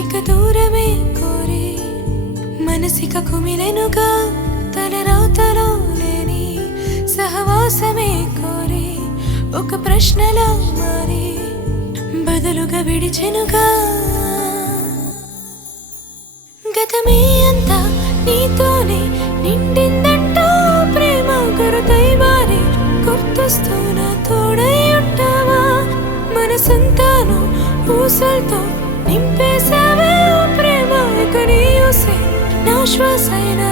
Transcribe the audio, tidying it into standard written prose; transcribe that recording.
ఇక దూరమే కోరి మనసిక కుమిలెనుగా తలరాతలో లేని సహవాసమే కోరి ఒక ప్రశ్నలా మారి బదులుగా విడిచెనుగా గతమే అంతా నీతోనే నిండిందంటా ప్రేమ గురుతై మారి గుర్తొస్తూ నా తోడై ఉంటావా మనసంతాను ఊసలతో నింపేసావే ఓ ప్రేమ ఇక నీ ఊసే నా శ్వాసైనా